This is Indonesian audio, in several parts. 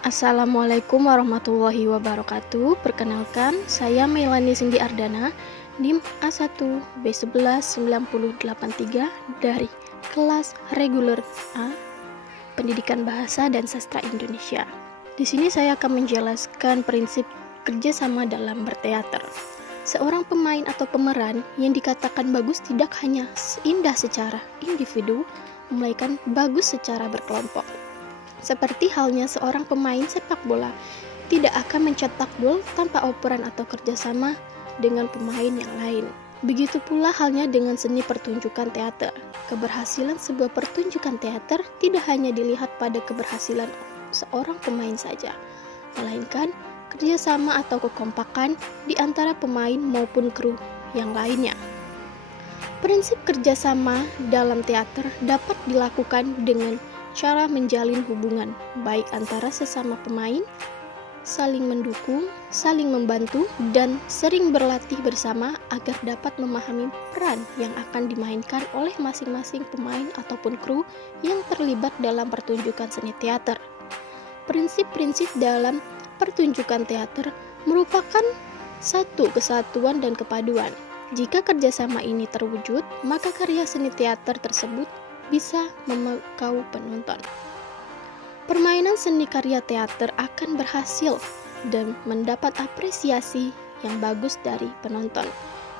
Assalamualaikum warahmatullahi wabarakatuh. Perkenalkan, saya Melani Sindi Ardana, NIM A1B119083 dari kelas reguler A, Pendidikan Bahasa dan Sastra Indonesia. Di sini saya akan menjelaskan prinsip kerjasama dalam berteater. Seorang pemain atau pemeran yang dikatakan bagus tidak hanya indah secara individu, melainkan bagus secara berkelompok. Seperti halnya seorang pemain sepak bola tidak akan mencetak gol tanpa operan atau kerjasama dengan pemain yang lain. Begitu pula halnya dengan seni pertunjukan teater. Keberhasilan sebuah pertunjukan teater tidak hanya dilihat pada keberhasilan seorang pemain saja, melainkan kerjasama atau kekompakan di antara pemain maupun kru yang lainnya. Prinsip kerjasama dalam teater dapat dilakukan dengan cara menjalin hubungan baik antara sesama pemain, saling mendukung, saling membantu, dan sering berlatih bersama agar dapat memahami peran yang akan dimainkan oleh masing-masing pemain ataupun kru yang terlibat dalam pertunjukan seni teater. Prinsip-prinsip dalam pertunjukan teater merupakan satu kesatuan dan kepaduan. Jika kerjasama ini terwujud, maka karya seni teater tersebut bisa memukau penonton. Permainan seni karya teater akan berhasil dan mendapat apresiasi yang bagus dari penonton.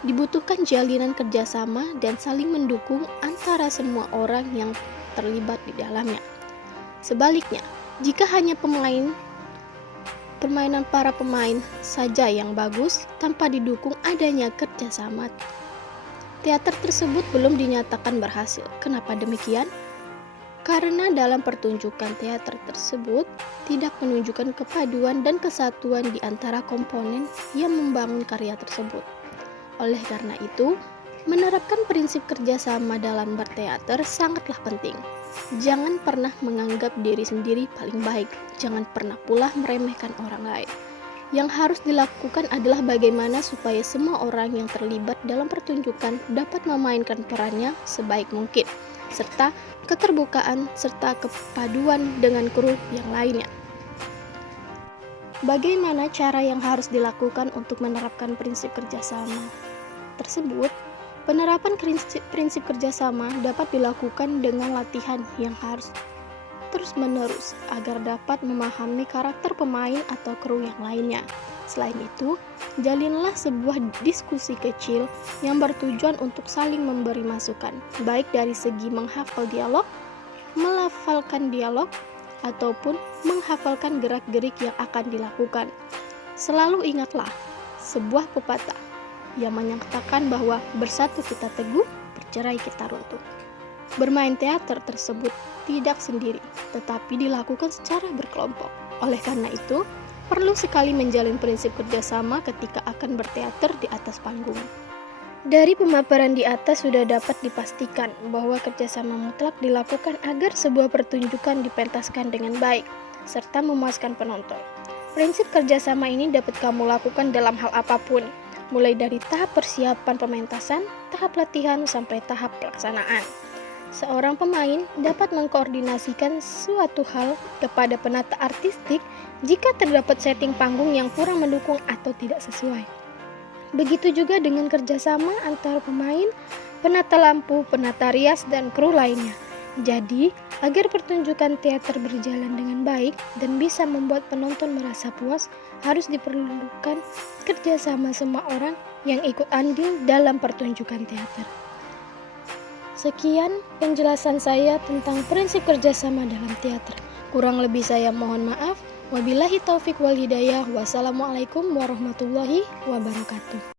Dibutuhkan jalinan kerjasama dan saling mendukung antara semua orang yang terlibat di dalamnya. Sebaliknya, jika hanya permainan para pemain saja yang bagus tanpa didukung adanya kerjasama, teater tersebut belum dinyatakan berhasil. Kenapa demikian? Karena dalam pertunjukan teater tersebut tidak menunjukkan kepaduan dan kesatuan di antara komponen yang membangun karya tersebut. Oleh karena itu, menerapkan prinsip kerjasama dalam berteater sangatlah penting. Jangan pernah menganggap diri sendiri paling baik. Jangan pernah pula meremehkan orang lain. Yang harus dilakukan adalah bagaimana supaya semua orang yang terlibat dalam pertunjukan dapat memainkan perannya sebaik mungkin, serta keterbukaan serta kepaduan dengan kru yang lainnya. Bagaimana cara yang harus dilakukan untuk menerapkan prinsip kerjasama tersebut? Penerapan prinsip kerjasama dapat dilakukan dengan latihan yang harus terus-menerus agar dapat memahami karakter pemain atau kru yang lainnya. Selain itu, jalinlah sebuah diskusi kecil yang bertujuan untuk saling memberi masukan, baik dari segi menghafal dialog, melafalkan dialog, ataupun menghafalkan gerak-gerik yang akan dilakukan. Selalu ingatlah sebuah pepatah yang menyatakan bahwa bersatu kita teguh, bercerai kita runtuh. Bermain teater tersebut tidak sendiri, tetapi dilakukan secara berkelompok. Oleh karena itu, perlu sekali menjalin prinsip kerjasama ketika akan berteater di atas panggung. Dari pemaparan di atas sudah dapat dipastikan bahwa kerjasama mutlak dilakukan agar sebuah pertunjukan dipentaskan dengan baik, serta memuaskan penonton. Prinsip kerjasama ini dapat kamu lakukan dalam hal apapun, mulai dari tahap persiapan pementasan, tahap latihan, sampai tahap pelaksanaan. Seorang pemain dapat mengkoordinasikan suatu hal kepada penata artistik jika terdapat setting panggung yang kurang mendukung atau tidak sesuai. Begitu juga dengan kerjasama antara pemain, penata lampu, penata rias, dan kru lainnya. Jadi, agar pertunjukan teater berjalan dengan baik dan bisa membuat penonton merasa puas, harus diperlukan kerjasama semua orang yang ikut andil dalam pertunjukan teater. Sekian penjelasan saya tentang prinsip kerjasama dalam teater. Kurang lebih saya mohon maaf. Wabillahi taufik wal hidayah. Wassalamualaikum warahmatullahi wabarakatuh.